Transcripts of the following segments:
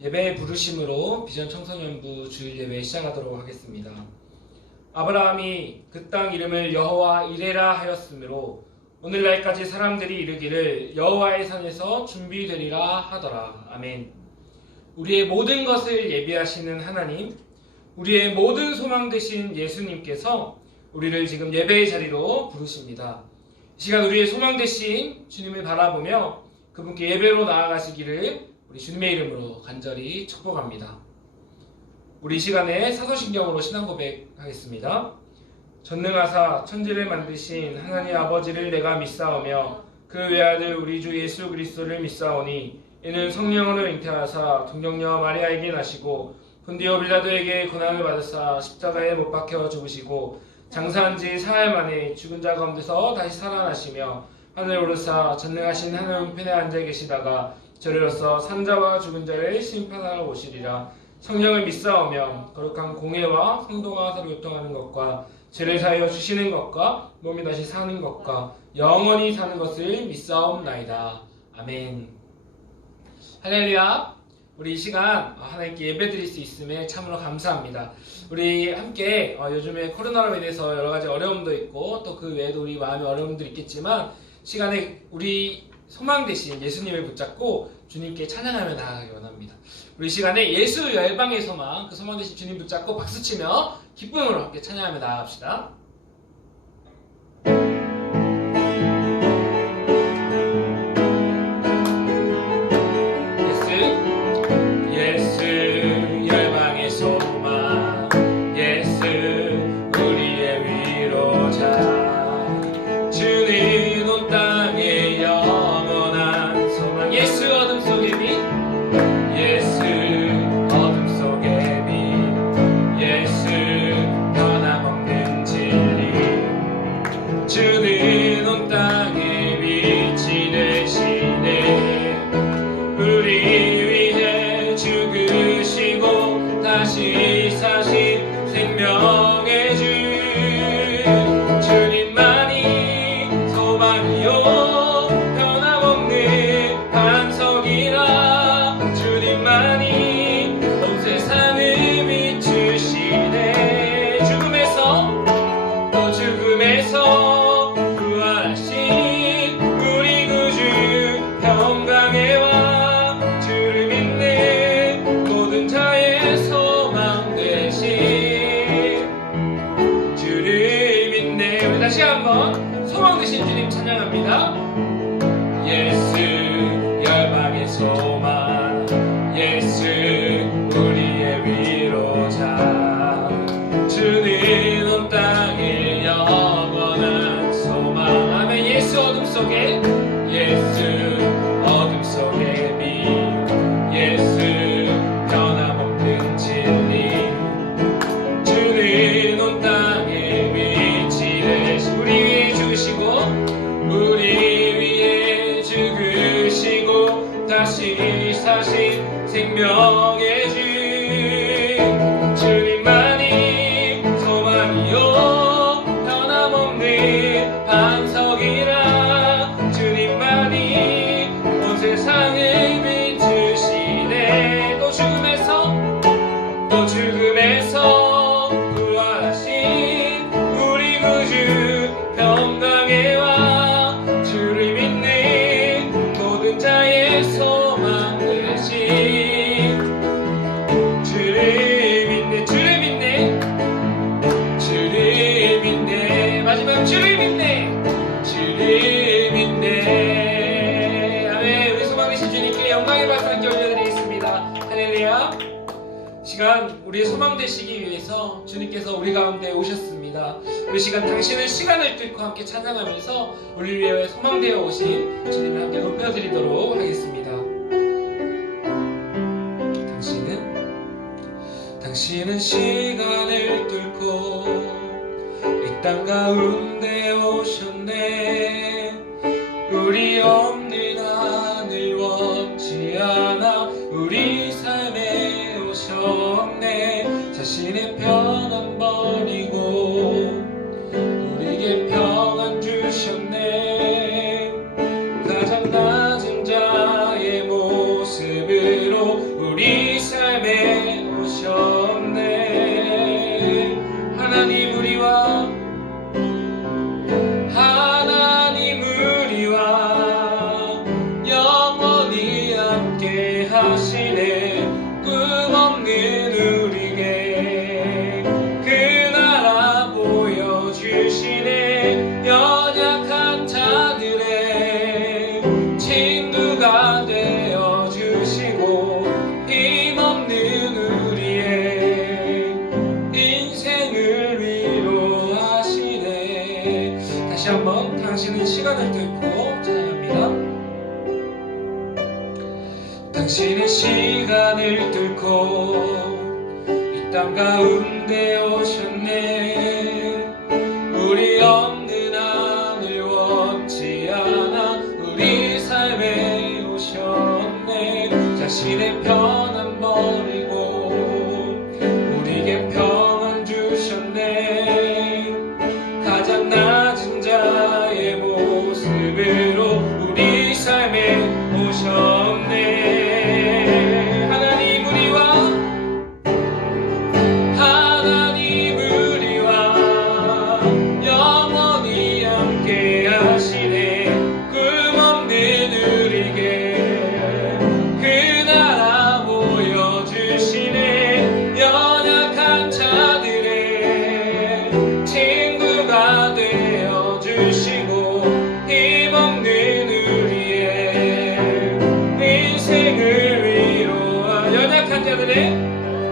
예배 부르심으로 비전 청소년부 주일 예배 시작하도록 하겠습니다. 아브라함이 그 땅 이름을 여호와 이레라 하였으므로 오늘날까지 사람들이 이르기를 여호와의 산에서 준비되리라 하더라. 아멘. 우리의 모든 것을 예비하시는 하나님, 우리의 모든 소망 되신 예수님께서 우리를 지금 예배의 자리로 부르십니다. 이 시간 우리의 소망 되신 주님을 바라보며 그분께 예배로 나아가시기를 우리 주님의 이름으로 간절히 축복합니다. 우리 이 시간에 사도신경으로 신앙 고백하겠습니다. 전능하사 천지를 만드신 하나님 아버지를 내가 믿사오며 그 외아들 우리 주 예수 그리스도를 믿사오니 이는 성령으로 잉태하사 동정녀 마리아에게 나시고 본디오 빌라도에게 고난을 받으사 십자가에 못 박혀 죽으시고 장사한 지 사흘 만에 죽은 자 가운데서 다시 살아나시며 하늘 오르사 전능하신 하나님 편에 앉아 계시다가 저리로서 산자와 죽은 자를 심판하러 오시리라. 성령을 믿사오며 거룩한 공회와 성도가 서로 교통하는 것과 죄를 사하여 주시는 것과 몸이 다시 사는 것과 영원히 사는 것을 믿사옵나이다. 아멘. 할렐루야. 우리 이 시간 하나님께 예배드릴 수 있음에 참으로 감사합니다. 우리 함께 요즘에 코로나로 인해서 여러 가지 어려움도 있고 또 그 외에도 우리 마음의 어려움도 있겠지만 시간에 우리 소망 되신 예수님을 붙잡고 주님께 찬양하며 나아가기 원합니다. 우리 시간에 예수 열방의 소망, 그 소망 되신 주님 붙잡고 박수치며 기쁨으로 함께 찬양하며 나아갑시다. 다시 한번 소망 되신 주님 찬양합니다. 예수 열방의 소망, 예수 우리의 위로자, 주는 온 땅의 영원한 소망. 아멘. 예수 어둠 속에, 예수 어둠 속에 빛, 예수 변함없는 진리, 주는 온 땅의 빛이 되시 우리 위에 죽으시고 우리 위에 죽으시고 다시 사신 생명의 주 주님만이 소망이요 변함없는 반석이라 주님만이 온 세상을 비추시네. 또 죽음에서 부활하신 우리 구주 평강에 와 주를 믿는 모든 자의 소망 되신 주를 믿네 마지막 주를 믿네 아멘. 우리 소망 되신 주님께 영광의 박수 함께 올려드리겠습니다. 할렐루야. 시간 우리의 소망 되시기 위해서 주님께서 우리 가운데 오셨습니다. 우리 시간 당신은 시간을 뚫고 함께 찬양하면서 우리 위해 소망 되어 오신 주님을 함께 높여드리도록 하겠습니다. 당신은 시간을 뚫고 이 땅 가운데 오셨네. 우리 없는 하늘 원치 않아 우리 삶에 오셨네. 자신의 편안 버리고 우리에게 평안 주셨네. 가장 낮은 자의 모습으로 우리 위로하시네. 꿈없는 우리에게 그 나라 보여주시네. 연약한 자들의 친구가 되어주시고 힘없는 우리의 인생을 위로하시네. 다시 한번 당신은 시간을 뚫고 찬양합니다. 당신은 시간을 뚫고 이 땅 가운데 오셨네. 우리 없는 하늘 원치 않아 우리 삶에 오셨네. 자신의 편안 버리고 우리에게 평안 주셨네. 가장 낮은 자의 모습으로 우리 삶에 오셨네.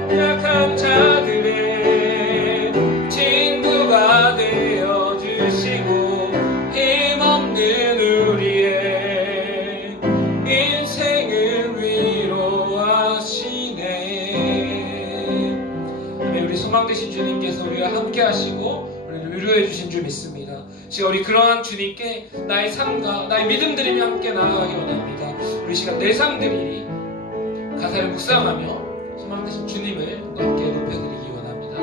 약한 자들의 친구가 되어주시고 힘없는 우리의 인생을 위로하시네. 우리 소망 되신 주님께서 우리와 함께 하시고 우리를 위로해 주신 줄 믿습니다. 지금 우리 그러한 주님께 나의 삶과 나의 믿음들이며 함께 나아가기 원합니다. 우리 시간 내 삶들이 가사를 묵상하며 소망 되신 주님을 함께 높여드리기 원합니다.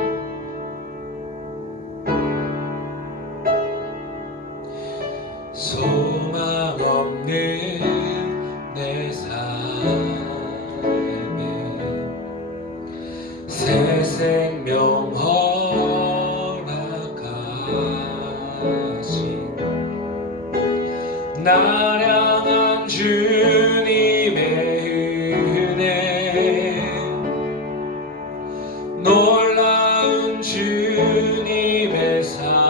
소망 없는 내 삶에 새 생명 허락하신 나를 향한 주님의 놀라운 주님의 사랑.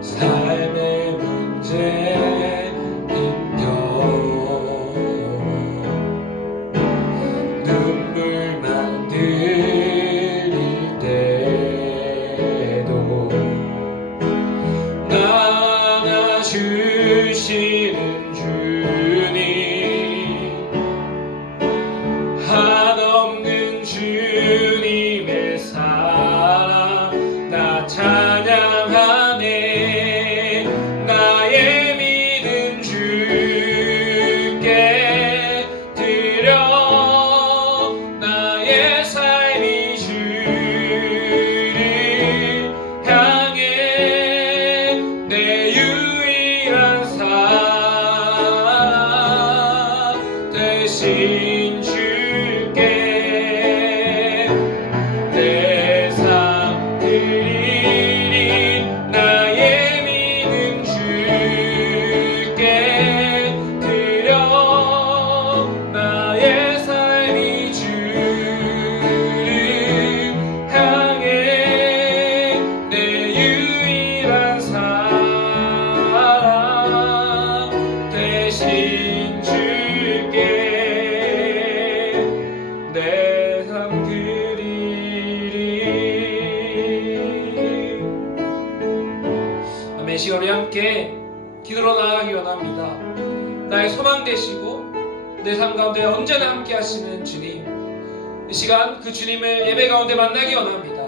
삶의 문제 힘겨워 눈물만 흘릴 때도 나아주시는 주님, 한없는 주님의 사랑 나 찬양하네. 나의 믿음 주께 드려 나의 삶이 주를 향해 내 유일한 사랑 대신 내 삶 드리리. 나의 믿음 주께 드려 나의 삶이 주를 향해 내 유일한 사랑 대신 주께 내 삶 이 시간 우리 함께 기도로 나아가기 원합니다. 나의 소망 되시고 내 삶 가운데 언제나 함께 하시는 주님, 이 시간 그 주님을 예배 가운데 만나기 원합니다.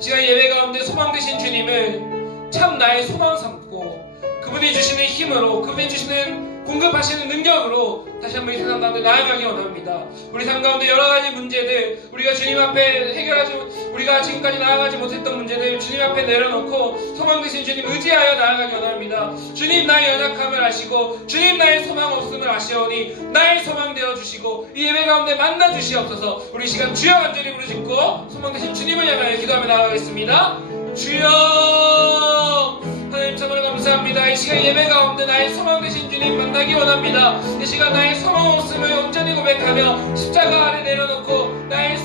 이 시간 예배 가운데 소망 되신 주님을 참 나의 소망 삼고 그분이 주시는 힘으로, 그분이 주시는 공급하시는 능력으로 다시 한번 이 세상 가운데 나아가기 원합니다. 우리 삶 가운데 여러 가지 문제들, 우리가 주님 앞에 우리가 지금까지 나아가지 못했던 문제들 주님 앞에 내려놓고 소망 되신 주님 의지하여 나아가기 원합니다. 주님 나의 연약함을 아시고 주님 나의 소망 없음을 아시오니 나의 소망 되어주시고 이 예배 가운데 만나 주시옵소서. 우리 시간 주여 간절히 부르짖고 소망 되신 주님을 향하여 기도하며 나아가겠습니다. 주여 하나님 정말 감사합니다. 이 시간 예배 가운데 나의 소망 되신 주님 만나기 원합니다. 이 시간 나의 소망 없음을 온전히 고백하며 십자가 아래 내려놓고 나의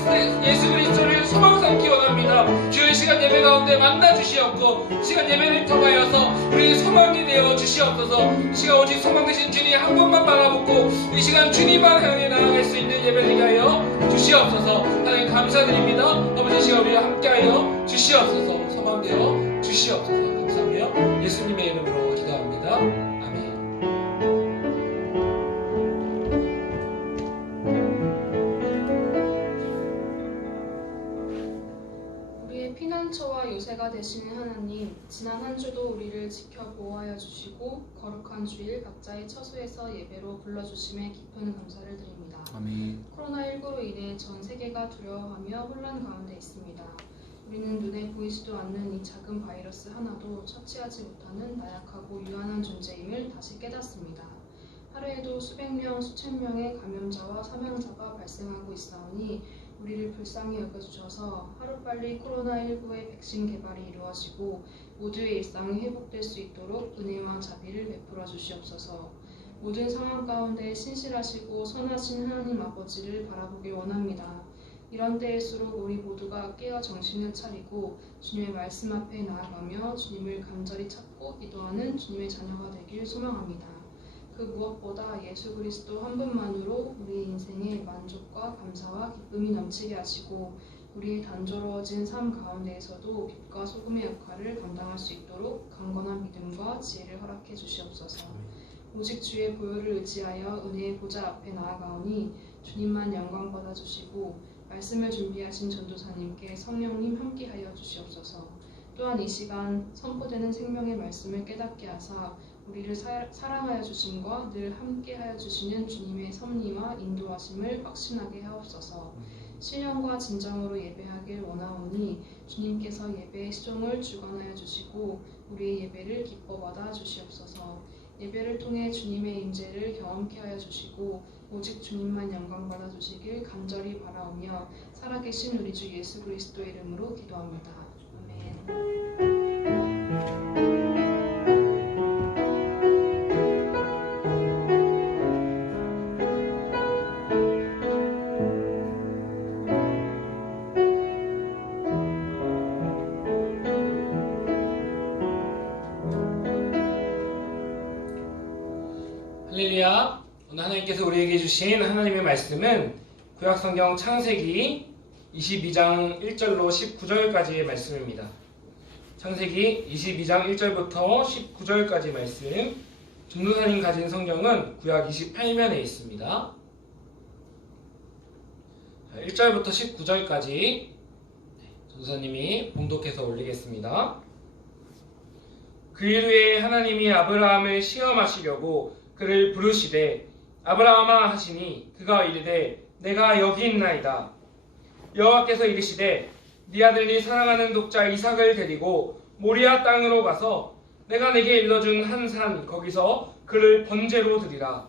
예수 그리스도를 소망 삼기 원합니다. 주여 이 시간 예배 가운데 만나 주시옵고 이 시간 예배를 통하여서 우리 소망이 되어 주시옵소서. 이 시간 오직 소망 되신 주님 한 분만 바라보고 이 시간 주님만 향해 나아갈 수 있는 예배 되게 하여 주시옵소서. 하나님 감사드립니다. 아버지 이 시간 우리와 함께하여 주시옵소서. 소망되어 주시옵소서. 감사하며 예수님의 이름으로 기도합니다. 아멘. 우리의 피난처와 요새가 되시는 하나님, 지난 한 주도 우리를 지켜 보호하여 주시고 거룩한 주일 각자의 처소에서 예배로 불러주심에 깊은 감사를 드립니다. 아멘. 코로나19로 인해 전 세계가 두려워하며 혼란 가운데 있습니다. 우리는 눈에 보이지도 않는 이 작은 바이러스 하나도 처치하지 못하는 나약하고 유한한 존재임을 다시 깨닫습니다. 하루에도 수백 명, 수천 명의 감염자와 사망자가 발생하고 있사오니 우리를 불쌍히 여겨주셔서 하루빨리 코로나19의 백신 개발이 이루어지고 모두의 일상이 회복될 수 있도록 은혜와 자비를 베풀어 주시옵소서. 모든 상황 가운데 신실하시고 선하신 하나님 아버지를 바라보길 원합니다. 이런 때일수록 우리 모두가 깨어 정신을 차리고 주님의 말씀 앞에 나아가며 주님을 간절히 찾고 기도하는 주님의 자녀가 되길 소망합니다. 그 무엇보다 예수 그리스도 한 분만으로 우리 인생에 만족과 감사와 기쁨이 넘치게 하시고 우리의 단조로워진 삶 가운데에서도 빛과 소금의 역할을 감당할 수 있도록 강건한 믿음과 지혜를 허락해 주시옵소서. 오직 주의 보혈을 의지하여 은혜의 보좌 앞에 나아가오니 주님만 영광 받아주시고 말씀을 준비하신 전도사님께 성령님 함께하여 주시옵소서. 또한 이 시간 선포되는 생명의 말씀을 깨닫게 하사 우리를 사랑하여 주심과 늘 함께하여 주시는 주님의 섭리와 인도하심을 확신하게 하옵소서. 신령과 진정으로 예배하길 원하오니 주님께서 예배의 시종을 주관하여 주시고 우리의 예배를 기뻐 받아 주시옵소서. 예배를 통해 주님의 임재를 경험케 하여 주시고 오직 주님만 영광 받아 주시길 간절히 바라오며 살아계신 우리 주 예수 그리스도의 이름으로 기도합니다. 아멘. 할렐루야. 오늘 하나님께서 우리에게 주신 하나님의 말씀은 구약성경 창세기 22장 1절로 19절까지의 말씀입니다. 창세기 22장 1절부터 19절까지 말씀. 전도사님 가진 성경은 구약 28면에 있습니다. 1절부터 19절까지 전도사님이 봉독해서 올리겠습니다. 그 일 후에 하나님이 아브라함을 시험하시려고 그를 부르시되 아브라함아 하시니 그가 이르되 내가 여기 있나이다. 여호와께서 이르시되 네 아들 네 사랑하는 독자 이삭을 데리고 모리아 땅으로 가서 내가 내게 일러준 한 산 거기서 그를 번제로 드리라.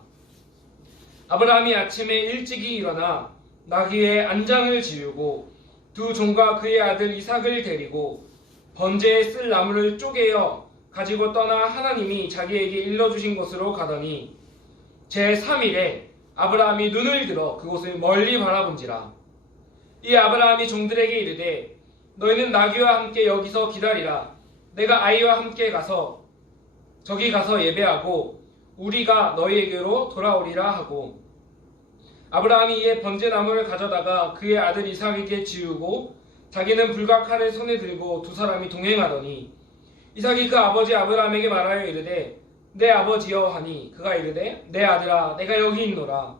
아브라함이 아침에 일찍이 일어나 나귀의 안장을 지우고 두 종과 그의 아들 이삭을 데리고 번제에 쓸 나무를 쪼개어 가지고 떠나 하나님이 자기에게 일러주신 곳으로 가더니 제3일에 아브라함이 눈을 들어 그곳을 멀리 바라본지라. 이 아브라함이 종들에게 이르되 너희는 나귀와 함께 여기서 기다리라. 내가 아이와 함께 가서 저기 가서 예배하고 우리가 너희에게로 돌아오리라 하고 아브라함이 이에 번제나무를 가져다가 그의 아들 이삭에게 지우고 자기는 불과 칼을 손에 들고 두 사람이 동행하더니 이삭이 그 아버지 아브라함에게 말하여 이르되 내 아버지여 하니 그가 이르되 내 아들아 내가 여기 있노라.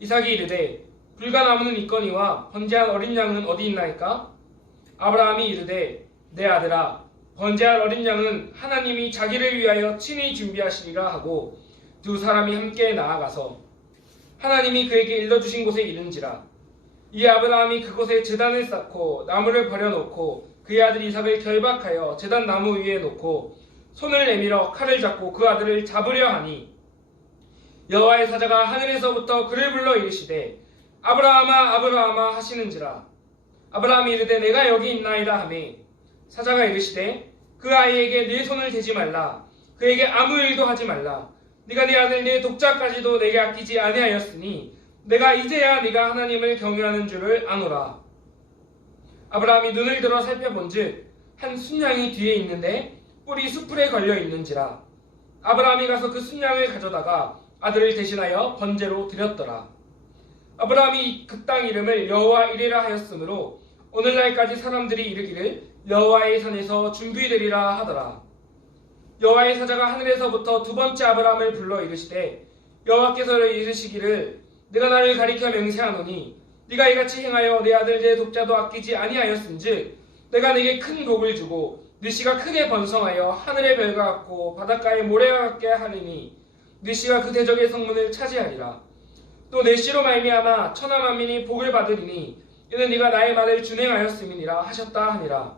이삭이 이르되 불가나무는 있거니와 번제할 어린 양은 어디 있나이까? 아브라함이 이르되 내 아들아 번제할 어린 양은 하나님이 자기를 위하여 친히 준비하시리라 하고 두 사람이 함께 나아가서 하나님이 그에게 일러주신 곳에 이른지라. 이 아브라함이 그곳에 제단을 쌓고 나무를 버려놓고 그의 아들 이삭을 결박하여 제단 나무 위에 놓고 손을 내밀어 칼을 잡고 그 아들을 잡으려 하니 여호와의 사자가 하늘에서부터 그를 불러 이르시되 아브라함아 아브라함아 하시는지라. 아브라함이 이르되 내가 여기 있나이다 하매 사자가 이르시되 그 아이에게 내 손을 대지 말라. 그에게 아무 일도 하지 말라. 네가 네 아들 내 독자까지도 내게 아끼지 아니하였으니 내가 이제야 네가 하나님을 경외하는 줄을 아노라. 아브라함이 눈을 들어 살펴본즉 한 순양이 뒤에 있는데 뿔이 숯불에 걸려 있는지라. 아브라함이 가서 그 순양을 가져다가 아들을 대신하여 번제로 드렸더라. 아브라함이 그 땅 이름을 여호와 이레라 하였으므로 오늘날까지 사람들이 이르기를 여호와의 산에서 준비되리라 하더라. 여호와의 사자가 하늘에서부터 두 번째 아브라함을 불러 이르시되 여호와께서 이르시기를 내가 나를 가리켜 맹세하노니 네가 이같이 행하여 내 아들 내 독자도 아끼지 아니하였은즉 내가 네게 큰 복을 주고 네 씨가 크게 번성하여 하늘의 별과 같고 바닷가의 모래와 같게 하리니 네 씨가 그 대적의 성문을 차지하리라. 또 내 씨로 말미암아 천하 만민이 복을 받으리니 이는 네가 나의 말을 준행하였음이니라 하셨다 하니라.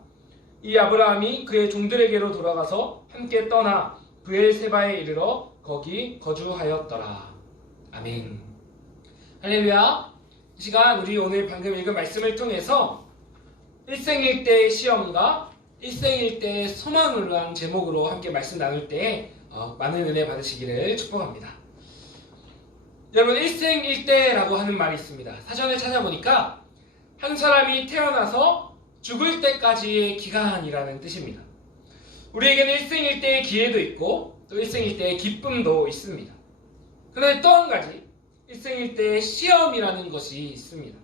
이 아브라함이 그의 종들에게로 돌아가서 함께 떠나 브엘세바에 이르러 거기 거주하였더라. 아멘. 할렐루야. 이 시간 우리 오늘 방금 읽은 말씀을 통해서 일생일대의 시험과 일생일대의 소망을 위한 제목으로 함께 말씀 나눌 때 많은 은혜 받으시기를 축복합니다. 여러분, 일생일대라고 하는 말이 있습니다. 사전에 찾아보니까 한 사람이 태어나서 죽을 때까지의 기간이라는 뜻입니다. 우리에게는 일생일대의 기회도 있고 또 일생일대의 기쁨도 있습니다. 그런데 또 한 가지 일생일대의 시험이라는 것이 있습니다.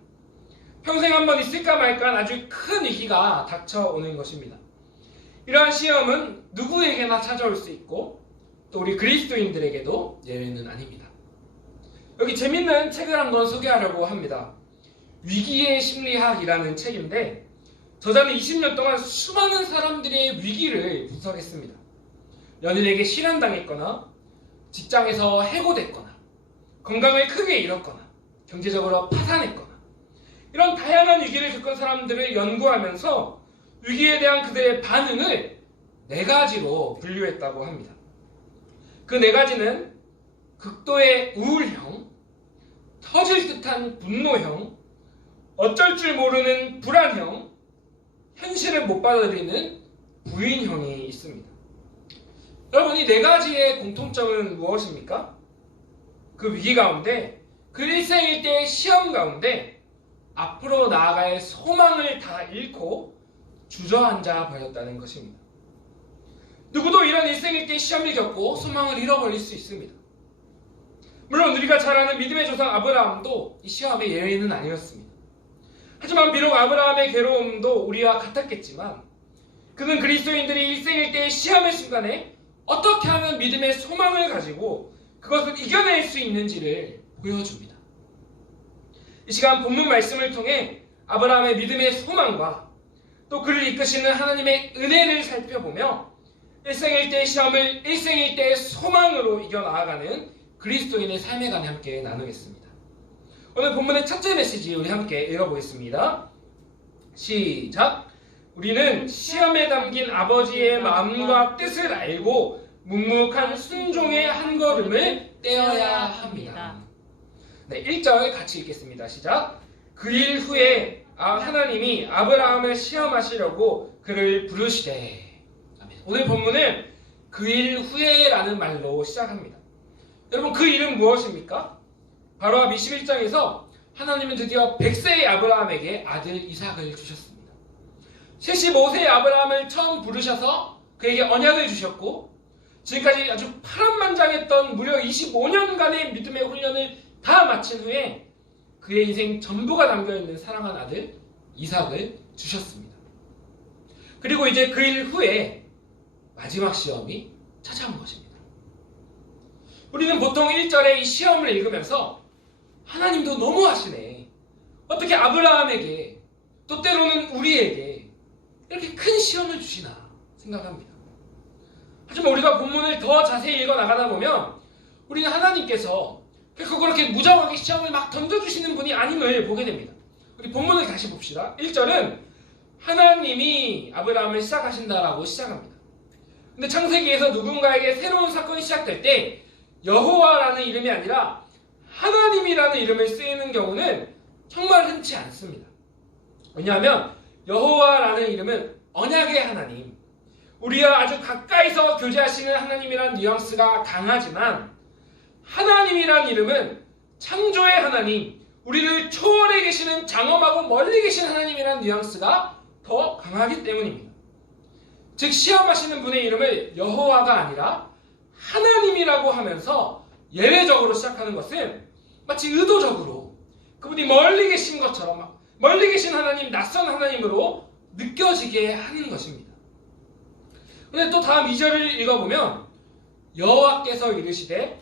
평생 한번 있을까 말까 아주 큰 위기가 닥쳐오는 것입니다. 이러한 시험은 누구에게나 찾아올 수 있고 또 우리 그리스도인들에게도 예외는 아닙니다. 여기 재밌는 책을 한번 소개하려고 합니다. 위기의 심리학이라는 책인데 저자는 20년 동안 수많은 사람들의 위기를 분석했습니다. 연인에게 실현당했거나 직장에서 해고됐거나 건강을 크게 잃었거나 경제적으로 파산했거나 이런 다양한 위기를 겪은 사람들을 연구하면서 위기에 대한 그들의 반응을 4가지로 분류했다고 합니다. 그 4가지는 극도의 우울형, 터질 듯한 분노형, 어쩔 줄 모르는 불안형, 현실을 못 받아들이는 부인형이 있습니다. 여러분, 이 4가지의 공통점은 무엇입니까? 그 위기 가운데, 그 일생일대의 시험 가운데 앞으로 나아갈 소망을 다 잃고 주저앉아 버렸다는 것입니다. 누구도 이런 일생일대의 시험을 겪고 소망을 잃어버릴 수 있습니다. 물론 우리가 잘 아는 믿음의 조상 아브라함도 이 시험의 예외는 아니었습니다. 하지만 비록 아브라함의 괴로움도 우리와 같았겠지만 그는 그리스도인들이 일생일대의 시험의 순간에 어떻게 하면 믿음의 소망을 가지고 그것을 이겨낼 수 있는지를 보여줍니다. 이 시간 본문 말씀을 통해 아브라함의 믿음의 소망과 또 그를 이끄시는 하나님의 은혜를 살펴보며 일생일대의 시험을 일생일대의 소망으로 이겨나가는 그리스도인의 삶에 관해 함께 나누겠습니다. 오늘 본문의 첫째 메시지 우리 함께 읽어보겠습니다. 시작! 우리는 시험에 담긴 아버지의 마음과 뜻을 알고 묵묵한 순종의 한 걸음을 떼어야 합니다. 네, 1절 같이 읽겠습니다. 시작! 그 일 후에 하나님이 아브라함을 시험하시려고 그를 부르시되. 아멘. 오늘 본문은 그 일 후에라는 말로 시작합니다. 여러분, 그 일은 무엇입니까? 바로 앞 21장에서 하나님은 드디어 100세의 아브라함에게 아들 이삭을 주셨습니다. 75세의 아브라함을 처음 부르셔서 그에게 언약을 주셨고 지금까지 아주 파란만장했던 무려 25년간의 믿음의 훈련을 다 마친 후에 그의 인생 전부가 담겨있는 사랑한 아들 이삭을 주셨습니다. 그리고 이제 그 일 후에 마지막 시험이 찾아온 것입니다. 우리는 보통 1절에 이 시험을 읽으면서 하나님도 너무하시네. 어떻게 아브라함에게 또 때로는 우리에게 이렇게 큰 시험을 주시나 생각합니다. 하지만 우리가 본문을 더 자세히 읽어나가다 보면 우리는 하나님께서 그렇게 무장하게 시험을 막 던져주시는 분이 아님을 보게 됩니다. 우리 본문을 다시 봅시다. 1절은 하나님이 아브라함을 시작하신다라고 시작합니다. 근데 창세기에서 누군가에게 새로운 사건이 시작될 때 여호와라는 이름이 아니라 하나님이라는 이름을 쓰이는 경우는 정말 흔치 않습니다. 왜냐하면 여호와라는 이름은 언약의 하나님, 우리와 아주 가까이서 교제하시는 하나님이란 뉘앙스가 강하지만 하나님이란 이름은 창조의 하나님, 우리를 초월해 계시는 장엄하고 멀리 계신 하나님이란 뉘앙스가 더 강하기 때문입니다. 즉 시험하시는 분의 이름을 여호와가 아니라 하나님이라고 하면서 예외적으로 시작하는 것은 마치 의도적으로 그분이 멀리 계신 것처럼 멀리 계신 하나님, 낯선 하나님으로 느껴지게 하는 것입니다. 그런데 또 다음 2절을 읽어보면 여호와께서 이르시되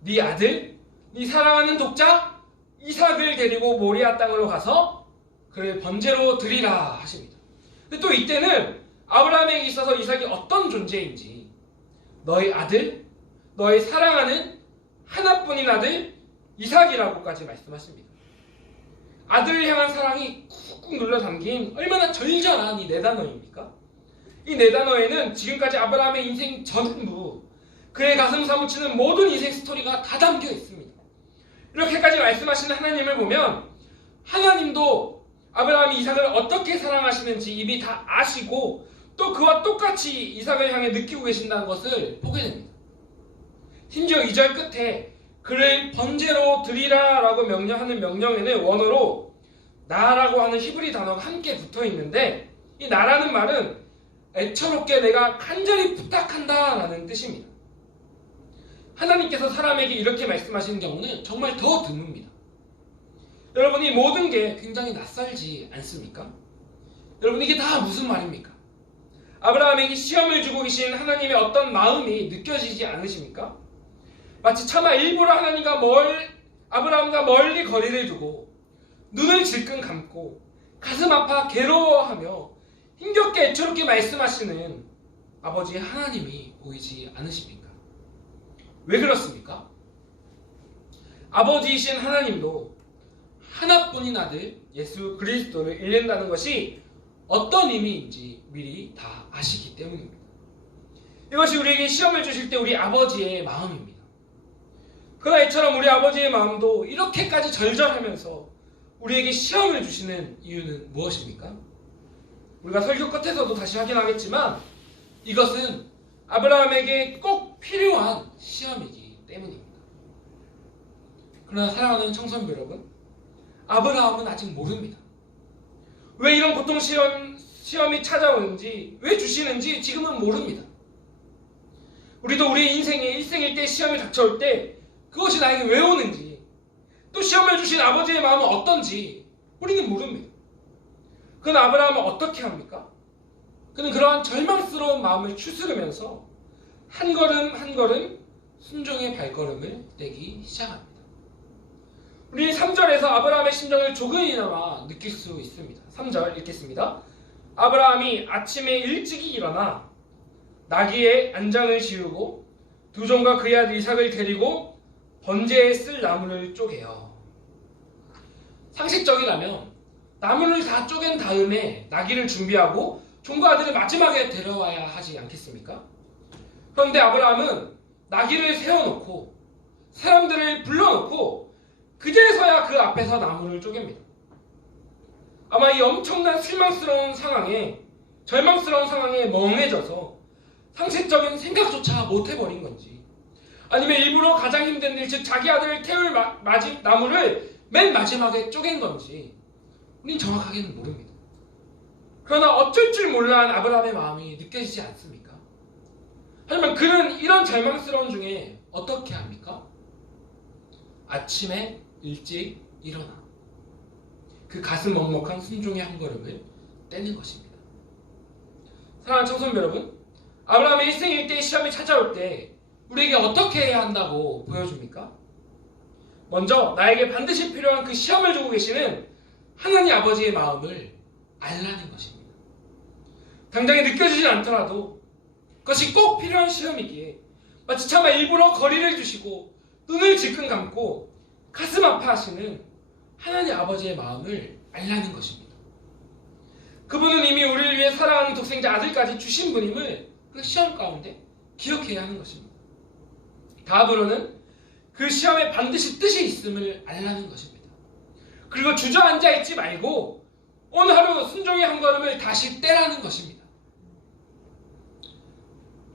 네 아들, 네 사랑하는 독자 이삭을 데리고 모리아 땅으로 가서 그를 번제로 드리라 하십니다. 근데 또 이때는 아브라함에게 있어서 이삭이 어떤 존재인지 너의 아들, 너의 사랑하는 하나뿐인 아들 이삭이라고까지 말씀하십니다. 아들을 향한 사랑이 꾹꾹 눌러 담긴 얼마나 절절한 이 네 단어입니까? 이 네 단어에는 지금까지 아브라함의 인생 전부, 그의 가슴 사무치는 모든 인생 스토리가 다 담겨 있습니다. 이렇게까지 말씀하시는 하나님을 보면 하나님도 아브라함이 이삭을 어떻게 사랑하시는지 이미 다 아시고 또 그와 똑같이 이삭을 향해 느끼고 계신다는 것을 보게 됩니다. 심지어 2절 끝에 그를 번제로 드리라 라고 명령하는 명령에는 원어로 나라고 하는 히브리 단어가 함께 붙어 있는데 이 나라는 말은 애처롭게 내가 간절히 부탁한다 라는 뜻입니다. 하나님께서 사람에게 이렇게 말씀하시는 경우는 정말 더 드뭅니다. 여러분, 이 모든 게 굉장히 낯설지 않습니까? 여러분, 이게 다 무슨 말입니까? 아브라함에게 시험을 주고 계신 하나님의 어떤 마음이 느껴지지 않으십니까? 마치 차마 일부러 아브라함과 멀리 거리를 두고 눈을 질끈 감고 가슴 아파 괴로워하며 힘겹게 애처롭게 말씀하시는 아버지 하나님이 보이지 않으십니까? 왜 그렇습니까? 아버지이신 하나님도 하나뿐인 아들 예수 그리스도를 잃는다는 것이 어떤 의미인지 미리 다 아시기 때문입니다. 이것이 우리에게 시험을 주실 때 우리 아버지의 마음입니다. 그러나 이처럼 우리 아버지의 마음도 이렇게까지 절절하면서 우리에게 시험을 주시는 이유는 무엇입니까? 우리가 설교 끝에서도 다시 확인하겠지만 이것은 아브라함에게 꼭 필요한 시험이기 때문입니다. 그러나 사랑하는 청소년부 여러분, 아브라함은 아직 모릅니다. 왜 이런 고통 시험이 찾아오는지, 왜 주시는지 지금은 모릅니다. 우리도 우리 인생에 일생일대 시험이 닥쳐올 때 그것이 나에게 왜 오는지, 또 시험을 주신 아버지의 마음은 어떤지 우리는 모릅니다. 그러나 아브라함은 어떻게 합니까? 그는 그러한 절망스러운 마음을 추스르면서 한 걸음 한 걸음 순종의 발걸음을 떼기 시작합니다. 우리 3절에서 아브라함의 심정을 조금이나마 느낄 수 있습니다. 3절 읽겠습니다. 아브라함이 아침에 일찍이 일어나 나귀의 안장을 지우고 두 종과 그의 아들 이삭을 데리고 번제에 쓸 나무를 쪼개요. 상식적이라면 나무를 다 쪼갠 다음에 나귀를 준비하고 종과 아들을 마지막에 데려와야 하지 않겠습니까? 그런데 아브라함은 나귀를 세워놓고 사람들을 불러놓고 그제서야 그 앞에서 나무를 쪼갭니다. 아마 이 엄청난 절망스러운 상황에 멍해져서 상식적인 생각조차 못해버린 건지, 아니면 일부러 가장 힘든 일, 즉 자기 아들을 태울 나무를 맨 마지막에 쪼갠 건지 우린 정확하게는 모릅니다. 그러나 어쩔 줄 몰라한 아브라함의 마음이 느껴지지 않습니까? 하지만 그는 이런 절망스러운 중에 어떻게 합니까? 아침에 일찍 일어나 그 가슴 먹먹한 순종의 한 걸음을 떼는 것입니다. 사랑하는 청소년 여러분, 아브라함의 일생일대의 시험이 찾아올 때 우리에게 어떻게 해야 한다고 보여줍니까? 먼저 나에게 반드시 필요한 그 시험을 주고 계시는 하나님 아버지의 마음을 알라는 것입니다. 당장에 느껴지진 않더라도 그것이 꼭 필요한 시험이기에 마치 차마 일부러 거리를 두시고 눈을 질끈 감고 가슴 아파하시는 하나님 아버지의 마음을 알라는 것입니다. 그분은 이미 우리를 위해 사랑하는 독생자 아들까지 주신 분임을 그 시험 가운데 기억해야 하는 것입니다. 다음으로는 그 시험에 반드시 뜻이 있음을 알라는 것입니다. 그리고 주저앉아 있지 말고 오늘 하루 순종의 한 걸음을 다시 떼라는 것입니다.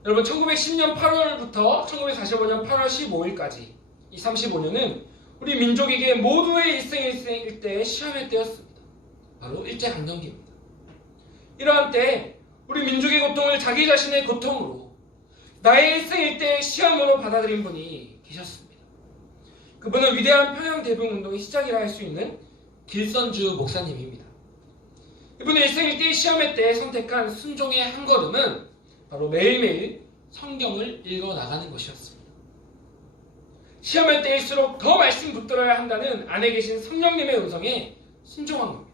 여러분 1910년 8월부터 1945년 8월 15일까지 이 35년은 우리 민족에게 모두의 일생일대의 시험의 때였습니다. 바로 일제강점기입니다. 이러한 때 우리 민족의 고통을 자기 자신의 고통으로 나의 일생일대의 시험으로 받아들인 분이 계셨습니다. 그분은 위대한 평양대붕운동의 시작이라 할 수 있는 길선주 목사님입니다. 이분의 일생일대의 시험의 때 선택한 순종의 한 걸음은 바로 매일매일 성경을 읽어나가는 것이었습니다. 시험의 때일수록 더 말씀 붙들어야 한다는 안에 계신 성령님의 음성에 순종한 겁니다.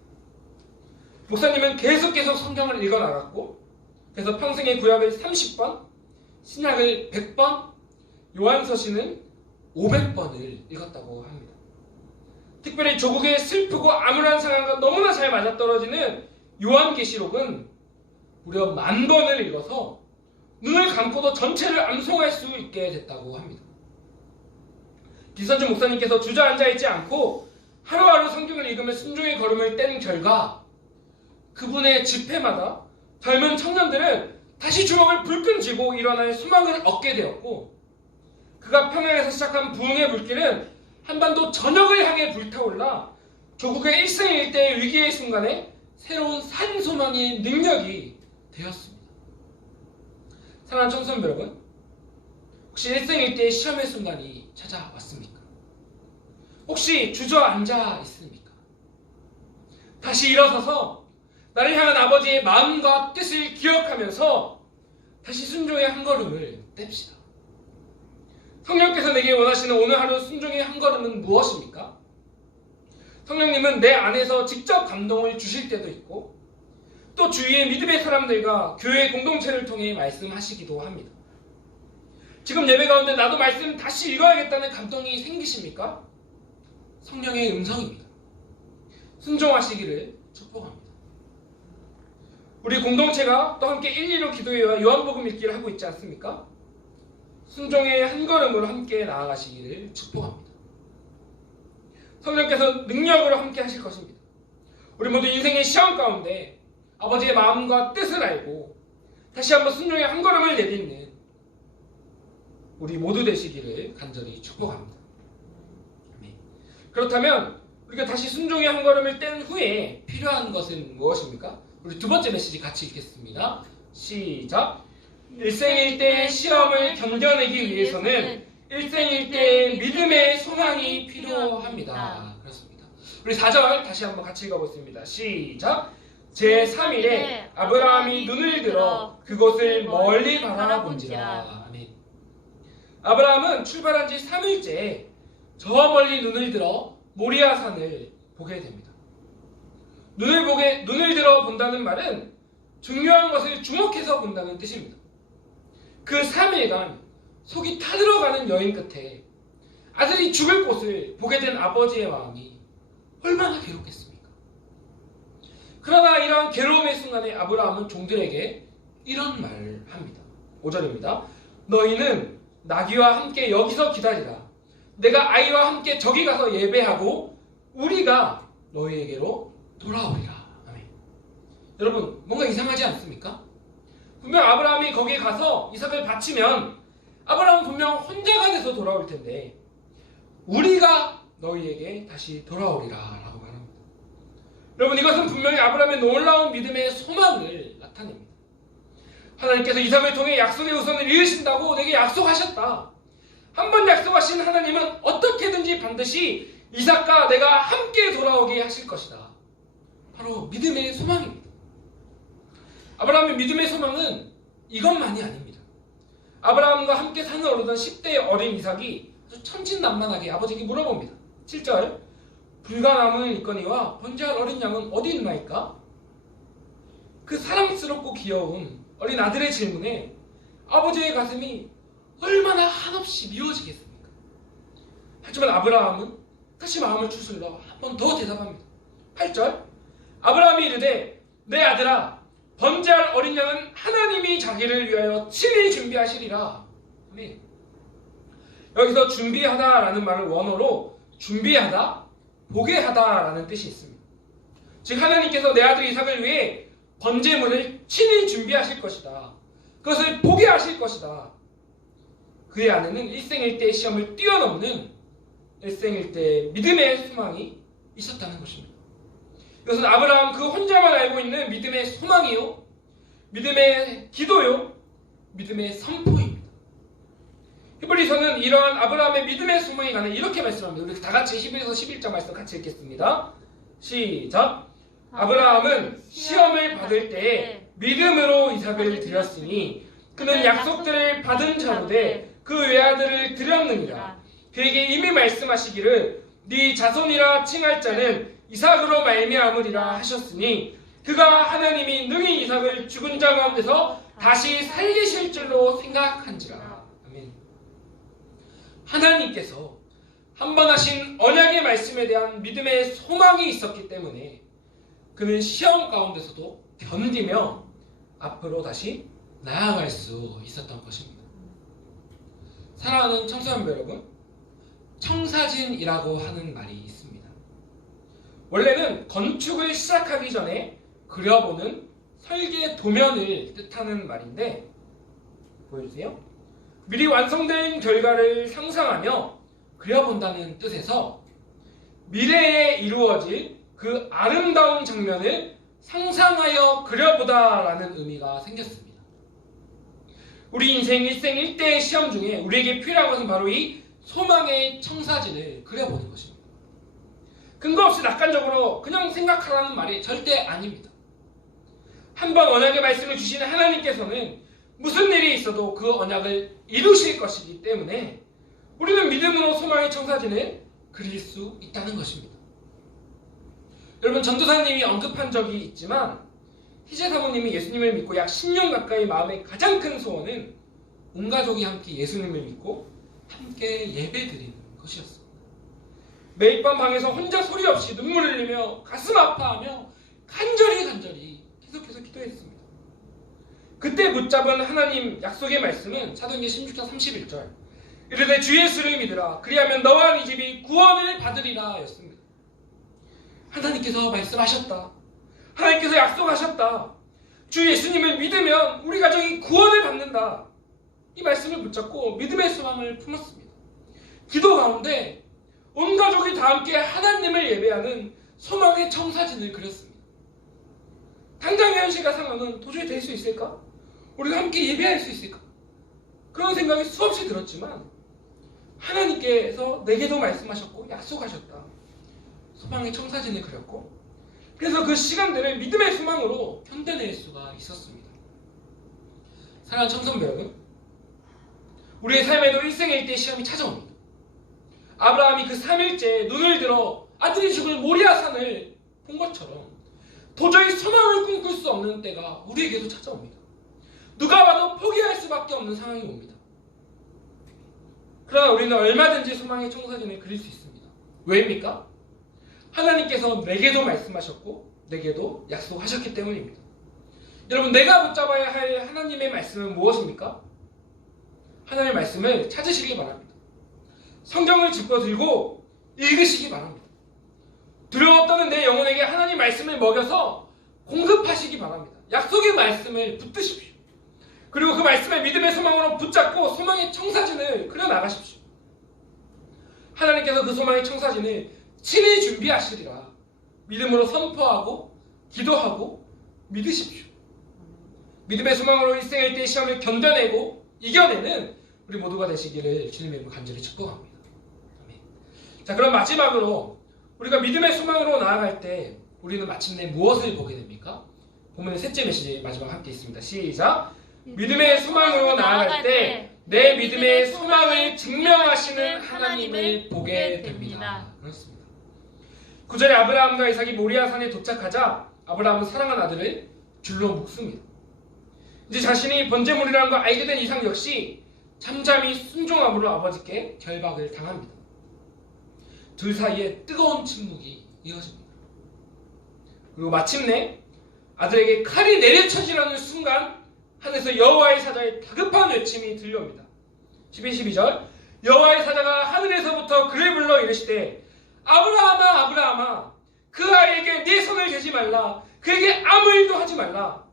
목사님은 계속 성경을 읽어나갔고 그래서 평생의 구약을 30번, 신약을 100번, 요한서신은 500번을 읽었다고 합니다. 특별히 조국의 슬프고 암울한 상황과 너무나 잘 맞아떨어지는 요한계시록은 무려 10,000번을 읽어서 눈을 감고도 전체를 암송할 수 있게 됐다고 합니다. 길선주 목사님께서 주저앉아 있지 않고 하루하루 성경을 읽으며 순종의 걸음을 뗀 결과 그분의 집회마다 젊은 청년들은 다시 주먹을 불끈 쥐고 일어날 소망을 얻게 되었고 그가 평양에서 시작한 부흥의 불길은 한반도 전역을 향해 불타올라 조국의 일생일대의 위기의 순간에 새로운 산소망의 능력이 되었습니다. 사랑하는 청소년 여러분, 혹시 일생일대의 시험의 순간이 찾아왔습니까? 혹시 주저앉아 있습니까? 다시 일어서서 나를 향한 아버지의 마음과 뜻을 기억하면서 다시 순종의 한 걸음을 뗍시다. 성령께서 내게 원하시는 오늘 하루 순종의 한 걸음은 무엇입니까? 성령님은 내 안에서 직접 감동을 주실 때도 있고 또 주위의 믿음의 사람들과 교회 공동체를 통해 말씀하시기도 합니다. 지금 예배 가운데 나도 말씀 다시 읽어야겠다는 감동이 생기십니까? 성령의 음성입니다. 순종하시기를 축복합니다. 우리 공동체가 또 함께 1:2로 기도회와 요한복음 읽기를 하고 있지 않습니까? 순종의 한 걸음으로 함께 나아가시기를 축복합니다. 성령께서 능력으로 함께 하실 것입니다. 우리 모두 인생의 시험 가운데 아버지의 마음과 뜻을 알고 다시 한번 순종의 한 걸음을 내딛는 우리 모두 되시기를 간절히 축복합니다. 그렇다면 우리가 다시 순종의 한 걸음을 뗀 후에 필요한 것은 무엇입니까? 우리 두 번째 메시지 같이 읽겠습니다. 시작! 일생일대의 시험을 견뎌내기 위해서는 일생일대의 믿음의 소망이 필요합니다. 그렇습니다. 우리 4절 다시 한번 같이 읽어보겠습니다. 시작! 제3일에 아브라함이 눈을 들어 그곳을 멀리 바라본지라. 아멘. 아브라함은 출발한 지 3일째 저 멀리 눈을 들어 모리아 산을 보게 됩니다. 눈을 들어 본다는 말은 중요한 것을 주목해서 본다는 뜻입니다. 그 3일간 속이 타들어가는 여행 끝에 아들이 죽을 곳을 보게 된 아버지의 마음이 얼마나 괴롭겠습니까? 그러나 이러한 괴로움의 순간에 아브라함은 종들에게 이런 말을 합니다. 5절입니다. 너희는 나귀와 함께 여기서 기다리라. 내가 아이와 함께 저기 가서 예배하고 우리가 너희에게로 돌아오리라. 아멘. 여러분, 뭔가 이상하지 않습니까? 분명 아브라함이 거기에 가서 이삭을 바치면 아브라함은 분명 혼자가 돼서 돌아올 텐데 우리가 너희에게 다시 돌아오리라 라고 말합니다. 여러분, 이것은 분명히 아브라함의 놀라운 믿음의 소망을 나타냅니다. 하나님께서 이삭을 통해 약속의 우선을 이으신다고 내게 약속하셨다. 한 번 약속하신 하나님은 어떻게든지 반드시 이삭과 내가 함께 돌아오게 하실 것이다. 바로 믿음의 소망입니다. 아브라함의 믿음의 소망은 이것만이 아닙니다. 아브라함과 함께 산을 오르던 10대의 어린 이삭이 아주 천진난만하게 아버지에게 물어봅니다. 7절 불과 남은 있거니와 번제할 어린 양은 어디 있나이까? 그 사랑스럽고 귀여운 어린 아들의 질문에 아버지의 가슴이 얼마나 한없이 미워지겠습니까? 하지만 아브라함은 다시 마음을 추스러 한 번 더 대답합니다. 8절 아브라함이 이르되 내 아들아 번제할 어린 양은 하나님이 자기를 위하여 친히 준비하시리라. 아멘. 여기서 준비하다라는 말을 원어로 준비하다, 보게 하다라는 뜻이 있습니다. 즉 하나님께서 내 아들 이삭을 위해 번제물을 친히 준비하실 것이다. 그것을 보게 하실 것이다. 그의 안에는 일생일대의 시험을 뛰어넘는 일생일대의 믿음의 소망이 있었다는 것입니다. 이것은 아브라함 그 혼자만 알고 있는 믿음의 소망이요, 믿음의 기도요, 믿음의 선포입니다. 히브리서는 이러한 아브라함의 믿음의 소망에 관해 이렇게 말씀합니다. 우리 다 같이 11에서 11장 말씀 같이 읽겠습니다. 시작. 아브라함은 시험을 받을 때에 믿음으로 이삭을 드렸으니 그는 약속들을 받은 자로되 그 외아들을 드렸느니라. 그에게 이미 말씀하시기를 네 자손이라 칭할 자는 이삭으로 말미암으리라 하셨으니 그가 하나님이 능히 이삭을 죽은 자 가운데서 다시 살리실 줄로 생각한지라. 아멘. 하나님께서 한 번 하신 언약의 말씀에 대한 믿음의 소망이 있었기 때문에 그는 시험 가운데서도 견디며 앞으로 다시 나아갈 수 있었던 것입니다. 사랑하는 청소년 여러분, 청사진이라고 하는 말이 있습니다. 원래는 건축을 시작하기 전에 그려보는 설계 도면을 뜻하는 말인데, 보여주세요. 미리 완성된 결과를 상상하며 그려본다는 뜻에서 미래에 이루어질 그 아름다운 장면을 상상하여 그려보다라는 의미가 생겼습니다. 우리 인생 일생일대의 시험 중에 우리에게 필요한 것은 바로 이 소망의 청사진을 그려보는 것입니다. 근거 없이 낙관적으로 그냥 생각하라는 말이 절대 아닙니다. 한번 언약의 말씀을 주시는 하나님께서는 무슨 일이 있어도 그 언약을 이루실 것이기 때문에 우리는 믿음으로 소망의 청사진을 그릴 수 있다는 것입니다. 여러분, 전도사님이 언급한 적이 있지만 희재 사모님이 예수님을 믿고 약 10년 가까이 마음의 가장 큰 소원은 온 가족이 함께 예수님을 믿고 함께 예배드리는 것이었습니다. 매일 밤 방에서 혼자 소리 없이 눈물을 흘리며 가슴 아파하며 간절히 계속해서 기도했습니다. 그때 붙잡은 하나님 약속의 말씀은 사도행전 16장 31절 이르되 주 예수를 믿으라 그리하면 너와 네 집이 구원을 받으리라 였습니다. 하나님께서 말씀하셨다. 하나님께서 약속하셨다. 주 예수님을 믿으면 우리 가정이 구원을 받는다. 이 말씀을 붙잡고 믿음의 소망을 품었습니다. 기도 가운데 온 가족이 다 함께 하나님을 예배하는 소망의 청사진을 그렸습니다. 당장의 현실과 상황은 도저히 될 수 있을까? 우리가 함께 예배할 수 있을까? 그런 생각이 수없이 들었지만 하나님께서 내게도 말씀하셨고 약속하셨다. 소망의 청사진을 그렸고 그래서 그 시간들을 믿음의 소망으로 견뎌낼 수가 있었습니다. 사랑하는 청소년 여러분, 우리의 삶에도 일생일대 시험이 찾아옵니다. 아브라함이 그 3일째 눈을 들어 아들이 죽을 모리아산을 본 것처럼 도저히 소망을 꿈꿀 수 없는 때가 우리에게도 찾아옵니다. 누가 봐도 포기할 수밖에 없는 상황이 옵니다. 그러나 우리는 얼마든지 소망의 청사진을 그릴 수 있습니다. 왜입니까? 하나님께서 내게도 말씀하셨고 내게도 약속하셨기 때문입니다. 여러분, 내가 붙잡아야 할 하나님의 말씀은 무엇입니까? 하나님의 말씀을 찾으시기 바랍니다. 성경을 짚어 들고 읽으시기 바랍니다. 두려워 떠는 내 영혼에게 하나님 말씀을 먹여서 공급하시기 바랍니다. 약속의 말씀을 붙드십시오. 그리고 그 말씀을 믿음의 소망으로 붙잡고 소망의 청사진을 그려나가십시오. 하나님께서 그 소망의 청사진을 친히 준비하시리라. 믿음으로 선포하고 기도하고 믿으십시오. 믿음의 소망으로 일생일대의 시험을 견뎌내고 이겨내는 우리 모두가 되시기를 주님의 이름으로 간절히 축복합니다. 아멘. 자, 그럼 마지막으로 우리가 믿음의 소망으로 나아갈 때 우리는 마침내 무엇을 보게 됩니까? 본문의 셋째 메시지 마지막 함께 있습니다. 시작! 믿음의 소망으로 나아갈 때 내 믿음의 소망을 증명하시는 하나님을 보게 됩니다. 그렇습니다. 9절에 아브라함과 이삭이 모리아산에 도착하자 아브라함은 사랑한 아들을 줄로 묶습니다. 이제 자신이 번제물이라는 걸 알게 된 이삭 역시 잠잠히 순종함으로 아버지께 결박을 당합니다. 둘 사이에 뜨거운 침묵이 이어집니다. 그리고 마침내 아들에게 칼이 내려쳐지려는 순간 하늘에서 여호와의 사자의 다급한 외침이 들려옵니다. 12절 여호와의 사자가 하늘에서부터 그를 불러 이르시되 아브라함아 아브라함아 그 아이에게 네 손을 대지 말라 그에게 아무 일도 하지 말라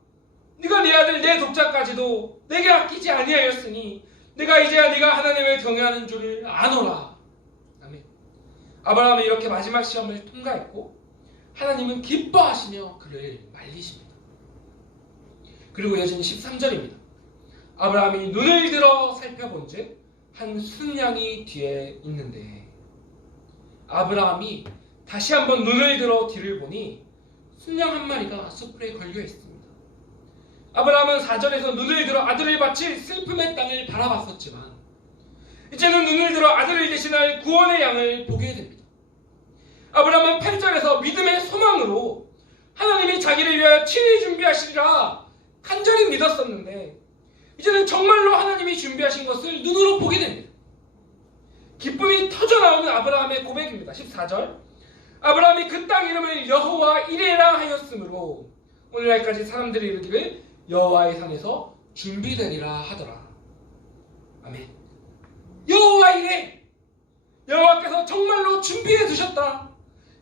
네가 네 아들 내 독자까지도 내게 아끼지 아니하였으니 내가 이제야 네가 하나님을 경외하는 줄을 아노라. 아멘. 아브라함은 이렇게 마지막 시험을 통과했고 하나님은 기뻐하시며 그를 말리십니다. 그리고 이어지는 13절입니다. 아브라함이 눈을 들어 살펴본즉 한 순양이 뒤에 있는데, 아브라함이 다시 한번 눈을 들어 뒤를 보니 순양 한 마리가 숯불에 걸려 있습니다. 아브라함은 4절에서 눈을 들어 아들을 바칠 슬픔의 땅을 바라봤었지만 이제는 눈을 들어 아들을 대신할 구원의 양을 보게 됩니다. 아브라함은 8절에서 믿음의 소망으로 하나님이 자기를 위하여 친히 준비하시리라 간절히 믿었었는데 이제는 정말로 하나님이 준비하신 것을 눈으로 보게 됩니다. 기쁨이 터져나오는 아브라함의 고백입니다. 14절, 아브라함이 그 땅 이름을 여호와 이레라 하였으므로 오늘날까지 사람들이 이르기를 여호와의 산에서 준비되리라 하더라. 아멘. 여호와 이레, 여호와께서 정말로 준비해 두셨다.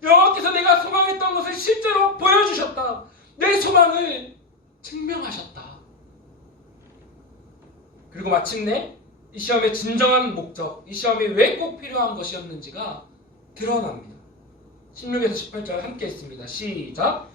여호와께서 내가 소망했던 것을 실제로 보여주셨다. 내 소망을 증명하셨다. 그리고 마침내 이 시험의 진정한 목적, 이 시험이 왜 꼭 필요한 것이었는지가 드러납니다. 16에서 18절 함께 있습니다. 시작.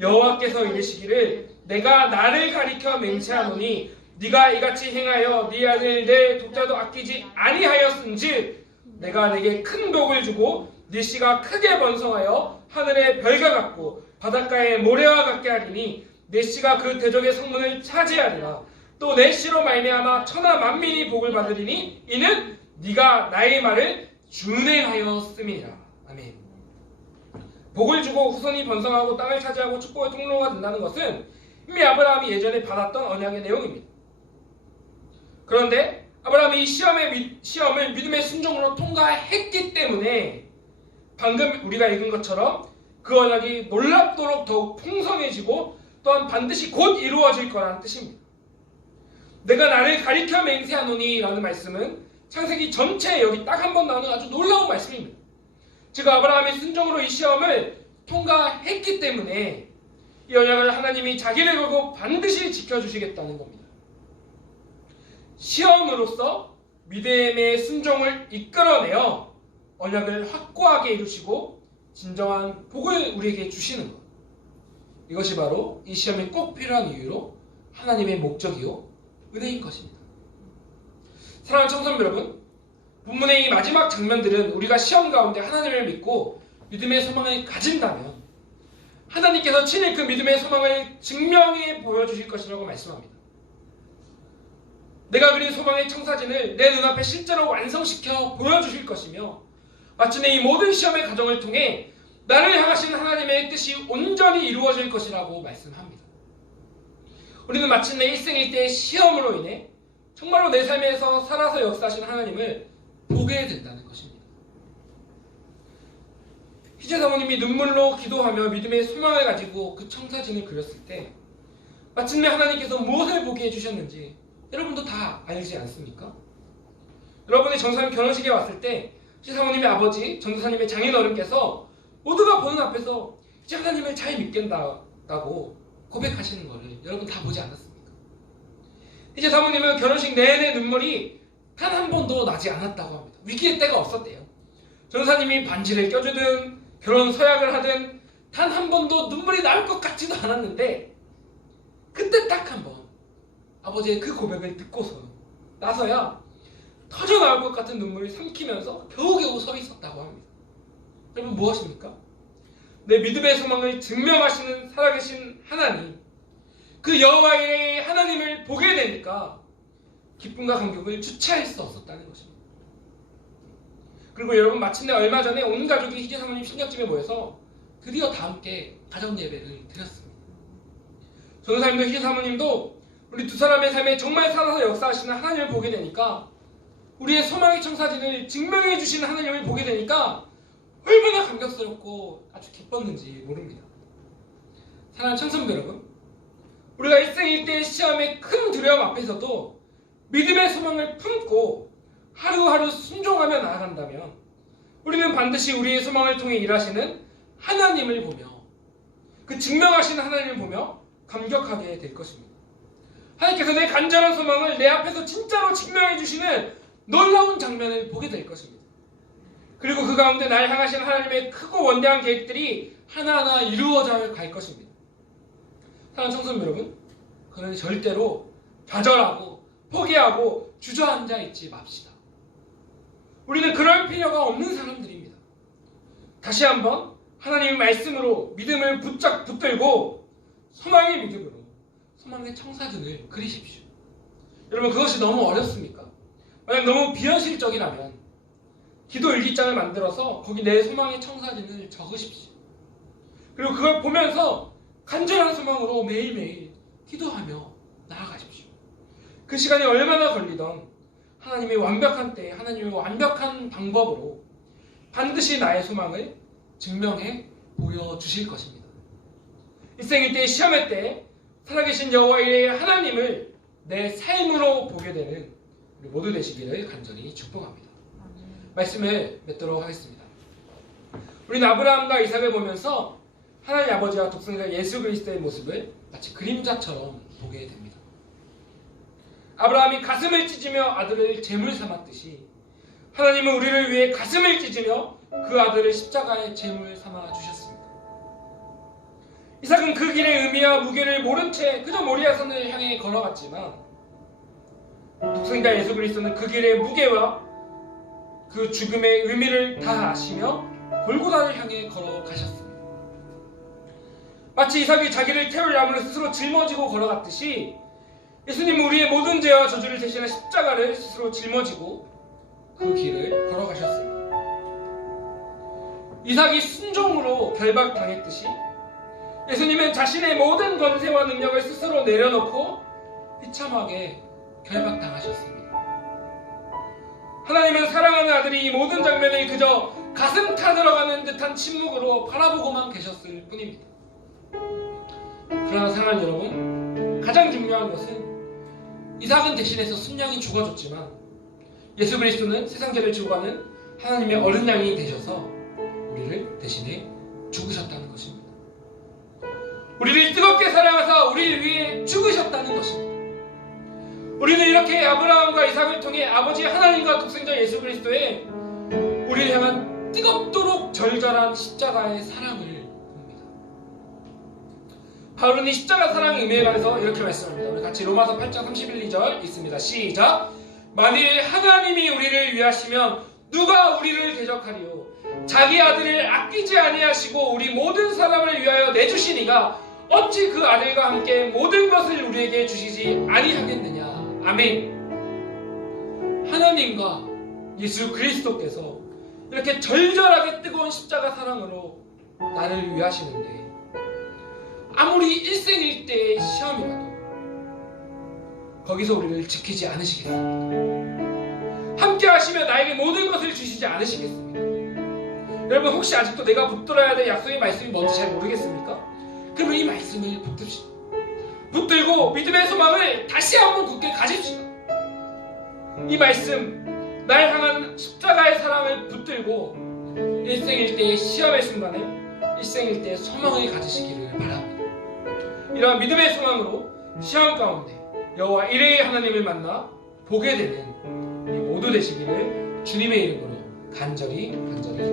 여호와께서 이르시기를 내가 나를 가리켜 맹세하노니 네가 이같이 행하여 네 아들 내 독자도 아끼지 아니하였은즉 내가 내게 큰 복을 주고 네 씨가 크게 번성하여 하늘의 별과 같고 바닷가의 모래와 같게 하리니 내 씨가 그 대적의 성문을 차지하리라. 또 내 씨로 말미암아 천하 만민이 복을 받으리니 이는 네가 나의 말을 준행하였음이라. 아멘. 복을 주고 후손이 번성하고 땅을 차지하고 축복의 통로가 된다는 것은 이미 아브라함이 예전에 받았던 언약의 내용입니다. 그런데 아브라함이 이 시험을 믿음의 순종으로 통과했기 때문에 방금 우리가 읽은 것처럼 그 언약이 놀랍도록 더욱 풍성해지고 또한 반드시 곧 이루어질 거라는 뜻입니다. 내가 나를 가리켜 맹세하노니 라는 말씀은 창세기 전체에 여기 딱 한 번 나오는 아주 놀라운 말씀입니다. 즉 아브라함의 순종으로 이 시험을 통과했기 때문에 이 언약을 하나님이 자기를 걸고 반드시 지켜주시겠다는 겁니다. 시험으로써 믿음의 순종을 이끌어내어 언약을 확고하게 이루시고 진정한 복을 우리에게 주시는 것. 이것이 바로 이 시험이 꼭 필요한 이유로 하나님의 목적이요 은혜인 것입니다. 사랑하는 청소년 여러분, 본문의 이 마지막 장면들은 우리가 시험 가운데 하나님을 믿고 믿음의 소망을 가진다면 하나님께서 친히 그 믿음의 소망을 증명해 보여주실 것이라고 말씀합니다. 내가 그린 소망의 청사진을 내 눈앞에 실제로 완성시켜 보여주실 것이며 마침내 이 모든 시험의 과정을 통해 나를 향하신 하나님의 뜻이 온전히 이루어질 것이라고 말씀합니다. 우리는 마침내 일생일대의 시험으로 인해 정말로 내 삶에서 살아서 역사하시는 하나님을 보게 된다는 것입니다. 희재 사모님이 눈물로 기도하며 믿음의 소망을 가지고 그 청사진을 그렸을 때 마침내 하나님께서 무엇을 보게 해주셨는지 여러분도 다 알지 않습니까? 여러분이 전도사님 결혼식에 왔을 때 희재 사모님의 아버지 전도사님의 장인어른께서 모두가 보는 앞에서 이제 하나님을 잘 믿겠다고 고백하시는 것을 여러분 다 보지 않았습니까? 희재 사모님은 결혼식 내내 눈물이 단 한 번도 나지 않았다고 합니다. 위기의 때가 없었대요. 전도사님이 반지를 껴주든 결혼 서약을 하든 단 한 번도 눈물이 나올 것 같지도 않았는데 그때 딱 한 번 아버지의 그 고백을 듣고서 나서야 터져 나올 것 같은 눈물을 삼키면서 겨우겨우 서 있었다고 합니다. 여러분 무엇입니까? 내 믿음의 소망을 증명하시는 살아계신 하나님, 그 여호와의 하나님을 보게 되니까 기쁨과 감격을 주체할 수 없었다는 것입니다. 그리고 여러분 마침내 얼마 전에 온 가족이 희재 사모님 신약집에 모여서 드디어 다 함께 가정 예배를 드렸습니다. 전도사님도 희재 사모님도 우리 두 사람의 삶에 정말 살아서 역사하시는 하나님을 보게 되니까 우리의 소망의 청사진을 증명해 주시는 하나님을 보게 되니까 얼마나 감격스럽고 아주 기뻤는지 모릅니다. 사랑하는 청소년 여러분, 우리가 일생일대의 시험의 큰 두려움 앞에서도 믿음의 소망을 품고 하루하루 순종하며 나아간다면 우리는 반드시 우리의 소망을 통해 일하시는 하나님을 보며 그 증명하시는 하나님을 보며 감격하게 될 것입니다. 하나님께서 내 간절한 소망을 내 앞에서 진짜로 증명해 주시는 놀라운 장면을 보게 될 것입니다. 그리고 그 가운데 날 향하신 하나님의 크고 원대한 계획들이 하나하나 이루어져 갈 것입니다. 사랑하는 청소년 여러분, 그러니 절대로 좌절하고 포기하고 주저앉아 있지 맙시다. 우리는 그럴 필요가 없는 사람들입니다. 다시 한번 하나님의 말씀으로 믿음을 부쩍 붙들고 소망의 믿음으로 소망의 청사진을 그리십시오. 여러분, 그것이 너무 어렵습니까? 만약 너무 비현실적이라면 기도 일기장을 만들어서 거기 내 소망의 청사진을 적으십시오. 그리고 그걸 보면서 간절한 소망으로 매일매일 기도하며 나아가십시오. 그 시간이 얼마나 걸리던 하나님의 완벽한 때에 하나님의 완벽한 방법으로 반드시 나의 소망을 증명해 보여주실 것입니다. 일생일 때, 시험의 때 살아계신 여호와의 하나님을 내 삶으로 보게 되는 우리 모두 되시기를 간절히 축복합니다. 말씀을 맺도록 하겠습니다. 우리는 아브라함과 이삭을 보면서 하나님 아버지와 독생자 예수 그리스도의 모습을 마치 그림자처럼 보게 됩니다. 아브라함이 가슴을 찢으며 아들을 제물 삼았듯이 하나님은 우리를 위해 가슴을 찢으며 그 아들을 십자가의 제물 삼아 주셨습니다. 이삭은 그 길의 의미와 무게를 모른 채 그저 모리아산을 향해 걸어갔지만 독생자 예수 그리스도는 그 길의 무게와 그 죽음의 의미를 다 아시며 골고다를 향해 걸어가셨습니다. 마치 이삭이 자기를 태울 나무를 스스로 짊어지고 걸어갔듯이 예수님은 우리의 모든 죄와 저주를 대신한 십자가를 스스로 짊어지고 그 길을 걸어가셨습니다. 이삭이 순종으로 결박당했듯이 예수님은 자신의 모든 권세와 능력을 스스로 내려놓고 비참하게 결박당하셨습니다. 하나님은 사랑하는 아들이 이 모든 장면을 그저 가슴 타들어가는 듯한 침묵으로 바라보고만 계셨을 뿐입니다. 그러나 사랑하는 여러분, 가장 중요한 것은 이삭은 대신해서 순양이 죽어줬지만 예수 그리스도는 세상 죄를 지고 가는 하나님의 어린 양이 되셔서 우리를 대신해 죽으셨다는 것입니다. 우리를 뜨겁게 사랑하사 우리를 위해 죽으셨다는 것입니다. 우리는 이렇게 아브라함과 이삭을 통해 아버지 하나님과 독생자 예수 그리스도의 우리를 향한 뜨겁도록 절절한 십자가의 사랑을 봅니다. 바울은 이 십자가 사랑의 의미에 관해서 이렇게 말씀합니다. 우리 같이 로마서 8장 31, 2절 읽습니다. 시작! 만일 하나님이 우리를 위하시면 누가 우리를 대적하리요? 자기 아들을 아끼지 아니하시고 우리 모든 사람을 위하여 내주시니가 어찌 그 아들과 함께 모든 것을 우리에게 주시지 아니하겠느냐. 아멘. 하나님과 예수 그리스도께서 이렇게 절절하게 뜨거운 십자가 사랑으로 나를 위하시는데 아무리 일생일대의 시험이라도 거기서 우리를 지키지 않으시겠습니까? 함께 하시며 나에게 모든 것을 주시지 않으시겠습니까? 여러분, 혹시 아직도 내가 붙들어야 될 약속의 말씀이 뭔지 잘 모르겠습니까? 그러면 이 말씀을 붙듭시다. 붙들고 믿음의 소망을 다시 한번 굳게 가집시다. 이 말씀, 날 향한 십자가의 사랑을 붙들고 일생일대의 시험의 순간에 일생일대의 소망을 가지시기를 바랍니다. 이러한 믿음의 소망으로 시험 가운데 여호와 이레의 하나님을 만나 보게 되는 우리 모두 되시기를 주님의 이름으로 간절히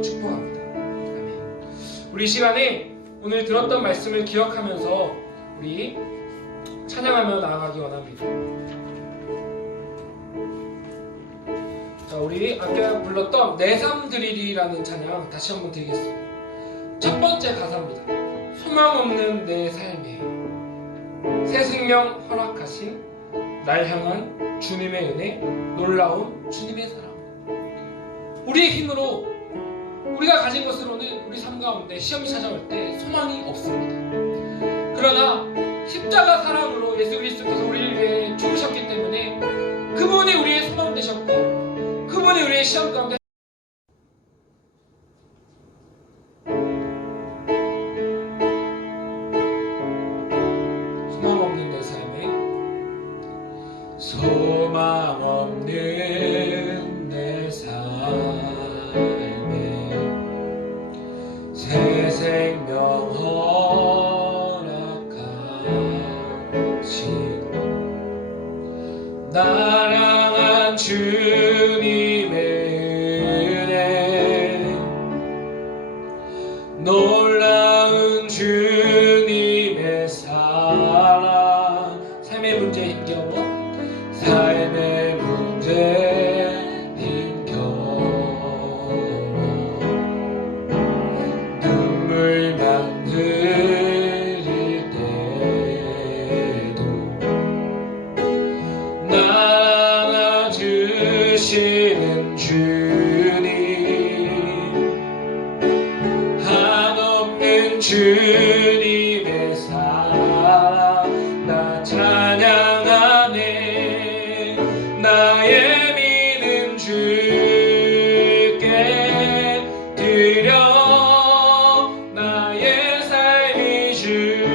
축복합니다. 아멘. 우리 시간에 오늘 들었던 말씀을 기억하면서 우리 찬양하며 나아가기 원합니다. 자, 우리 아까 불렀던 내 삶 드리리라는 찬양 다시 한번 드리겠습니다. 첫 번째 가사입니다. 소망 없는 내 삶에 새 생명 허락하신 날 향한 주님의 은혜, 놀라운 주님의 사랑. 우리의 힘으로 우리가 가진 것으로는 우리 삶 가운데 시험이 찾아올 때 소망이 없습니다. 그러나 십자가 사랑으로 예수 그리스도께서 우리를 위해 죽으셨기 때문에 그분이 우리의 소망 되셨고 그분이 우리의 시험 가운데 소망 없는 내 삶에 소망 없는 내 삶에 새 생명 허락하신 놀라운 주님의 사랑. 삶의 문제 힘겨워, 삶의 문제 힘겨워, 눈물 만들일 때도 나 안아주시는 주님, 한없는 주님의 사랑 나 찬양하네. 나의 믿음 주께 드려, 나의 삶이 주를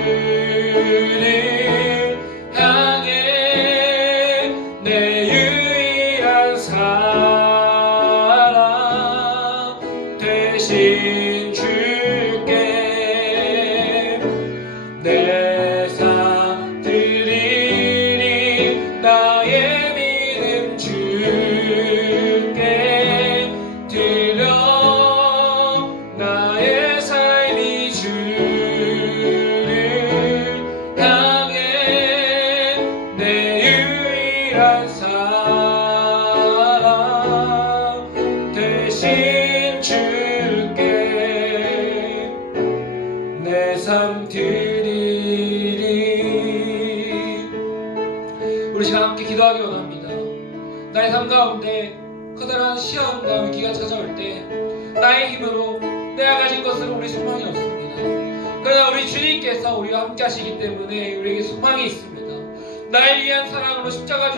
향해 내 유일한 사랑 대신 주께 내 삶 드리리. 나의 믿음 주께 드려, 나의 삶이 주를 향해 내 유일한 사랑 대신 주께 내 삶 드리리. 우리 시간 함께 기도하기 원합니다. 나의 삶 가운데 커다란 시험과 위기가 찾아올 때 나의 힘으로 내가 가진 것으로 우리 소망이 없습니다. 그러나 우리 주님께서 우리와 함께 하시기 때문에 우리에게 소망이 있습니다. 나를 위한 사랑으로 십자가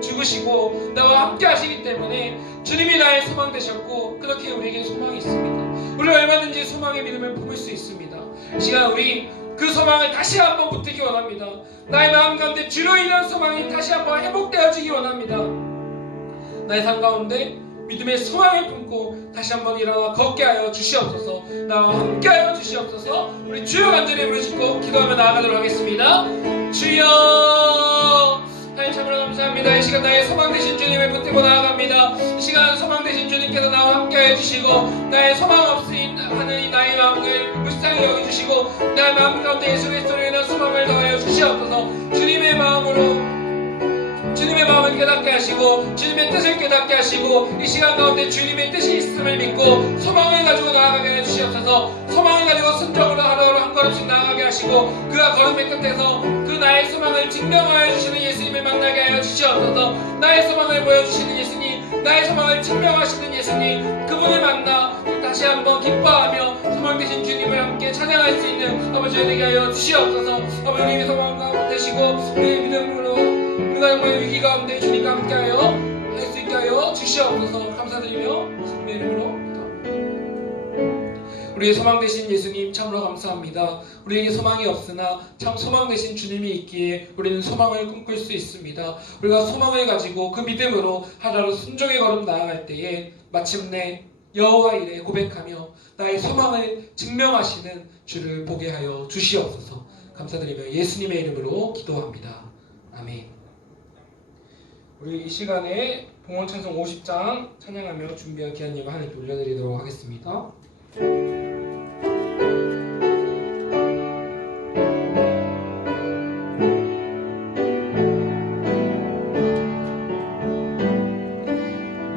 죽으시고 나와 함께 하시기 때문에 주님이 나의 소망 되셨고, 그렇게 우리에게 소망이 있습니다. 우리 얼마든지 소망의 믿음을 품을 수 있습니다. 이 시간 우리 그 소망을 다시 한번 붙들기 원합니다. 나의 마음 가운데 주로 인한 소망이 다시 한번 회복되어지기 원합니다. 나의 삶 가운데 믿음의 소망을 품고 다시 한번 일어나 걷게 하여 주시옵소서. 나와 함께 하여 주시옵소서. 우리 주여 간절히 부르 짓고 기도하며 나아가도록 하겠습니다. 주여, 하나님 참으로 감사합니다. 이 시간 나의 소망 되신 주님을 붙들고 나아갑니다. 이 시간 소망 되신 주님께서 나와 함께 해주시고, 나의 소망 없인 하는 나의 마음을 불쌍히 여겨주시고, 나의 마음 가운데 예수 그리스도로 인한 소망을 더하여 주시옵소서. 주님의 마음으로 주님의 마음을 깨닫게 하시고 주님의 뜻을 깨닫게 하시고, 이 시간 가운데 주님의 뜻이 있음을 믿고 소망을 가지고 나아가게 해주시옵소서. 소망을 가지고 순종으로 하루하루 한 걸음씩 나아가게 하시고, 그가 걸음의 끝에서 그 나의 소망을 증명하여 주시는 예수님을 만나게 하여 주시옵소서. 나의 소망을 보여주시는 예수님, 나의 소망을 증명하시는 예수님, 그분을 만나 다시 한번 기뻐하며 소망 되신 주님을 함께 찬양할 수 있는 아버지 되게 하여 주시옵소서. 아버지, 우리의 소망 되시고 우리의 믿음으로 우리가 정말 위기 가운데 주님과 함께하여 할 수 있게 하여 주시옵소서. 감사드리며 예수님의 이름으로 우리의 소망 되신 예수님 참으로 감사합니다. 우리에게 소망이 없으나 참 소망 되신 주님이 있기에 우리는 소망을 꿈꿀 수 있습니다. 우리가 소망을 가지고 그 믿음으로 하루하루 순종의 걸음 나아갈 때에 마침내 여호와 이레 고백하며 나의 소망을 증명하시는 주를 보게 하여 주시옵소서. 감사드리며 예수님의 이름으로 기도합니다. 아멘. 우리 이 시간에 봉헌찬송 50장 찬양하며 준비한 귀한 예물 하나님께 올려드리도록 하겠습니다.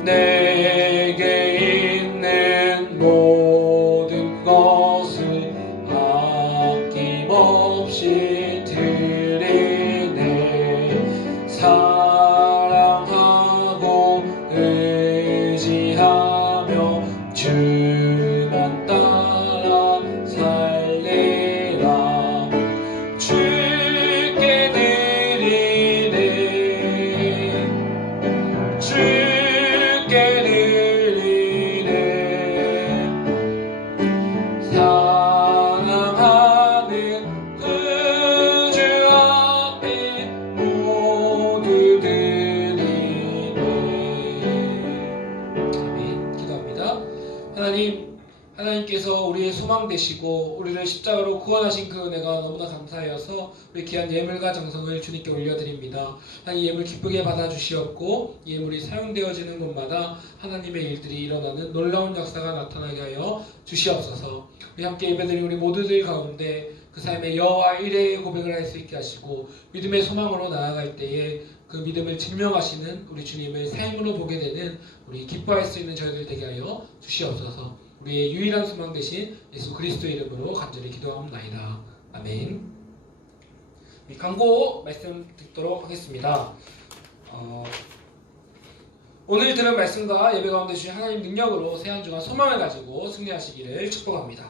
내게 있는 모든 것을 아낌없이 드리네. 사랑하고 의지하며 주만 따라 살리라. 주께 드리네. 주께 드리네. 사랑하는 그 주 앞에 모두 드리네. 아멘. 기도합니다. 하나님께서 우리의 소망 되시고 우리를 십자가로 구원하신 그 은혜가 너무나 감사하여서 우리 귀한 예물과 정성을 주님께 올려드립니다. 이 예물 기쁘게 받아주시옵고, 이 예물이 사용되어지는 곳마다 하나님의 일들이 일어나는 놀라운 역사가 나타나게 하여 주시옵소서. 우리 함께 예배드린 우리 모두들 가운데 그 삶의 여호와 이레의 고백을 할 수 있게 하시고 믿음의 소망으로 나아갈 때에 그 믿음을 증명하시는 우리 주님을 삶으로 보게 되는 우리 기뻐할 수 있는 저희들 되게 하여 주시옵소서. 우리의 유일한 소망 되신 예수 그리스도의 이름으로 간절히 기도하옵나이다. 아멘. 우리 광고 말씀 듣도록 하겠습니다. 오늘 들은 말씀과 예배 가운데 주신 하나님 능력으로 새 한 주간 소망을 가지고 승리하시기를 축복합니다.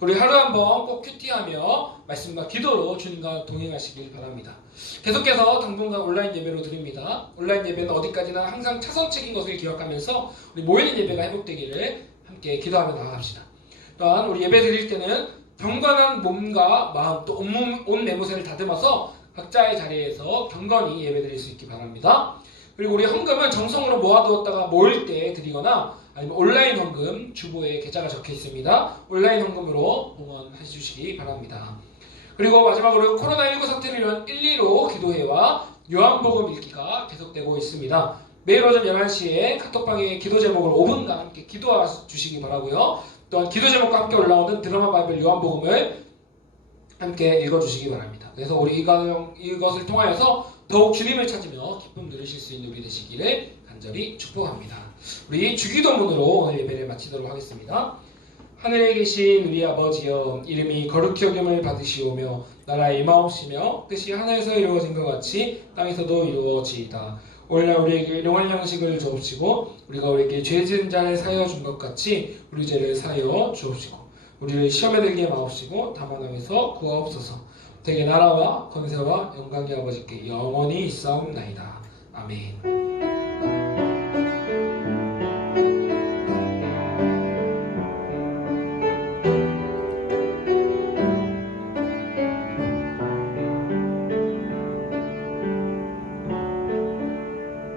우리 하루 한번 꼭 큐티하며 말씀과 기도로 주님과 동행하시길 바랍니다. 계속해서 당분간 온라인 예배로 드립니다. 온라인 예배는 어디까지나 항상 차선책인 것을 기억하면서 우리 모이는 예배가 회복되기를 함께 기도하며 나아갑시다. 또한 우리 예배 드릴 때는 경건한 몸과 마음 또 온 매무새를 다듬어서 각자의 자리에서 경건히 예배 드릴 수 있기 바랍니다. 그리고 우리 헌금은 정성으로 모아두었다가 모일 때 드리거나 아니면 온라인 헌금 주보에 계좌가 적혀 있습니다. 온라인 헌금으로 봉헌해 주시기 바랍니다. 그리고 마지막으로 코로나19 사태를 위한 115 기도회와 요한복음 읽기가 계속되고 있습니다. 매일 오전 11시에 카톡방에 기도 제목을 5분간 함께 기도해 주시기 바라고요. 또한 기도 제목과 함께 올라오는 드라마 바이블 요한복음을 함께 읽어주시기 바랍니다. 그래서 우리 이것을 통하여서 더욱 주님을 찾으며 기쁨 누리실 수 있는 우리 되시기를 간절히 축복합니다. 우리 주기도문으로 오늘 예배를 마치도록 하겠습니다. 하늘에 계신 우리 아버지여, 이름이 거룩히 여김을 받으시오며 나라의 임하옵시며 뜻이 하늘에서 이루어진 것 같이 땅에서도 이루어지이다. 오늘날 우리에게 일용할 양식을 주옵시고 우리가 우리에게 죄 지은 자를 사하여 준 것 같이 우리 죄를 사하여 주옵시고 우리를 시험에 들게 마옵시고 다만 악에서 구하옵소서. 되게 나라와 권세와 영광이 아버지께 영원히 있사옵나이다. 아멘.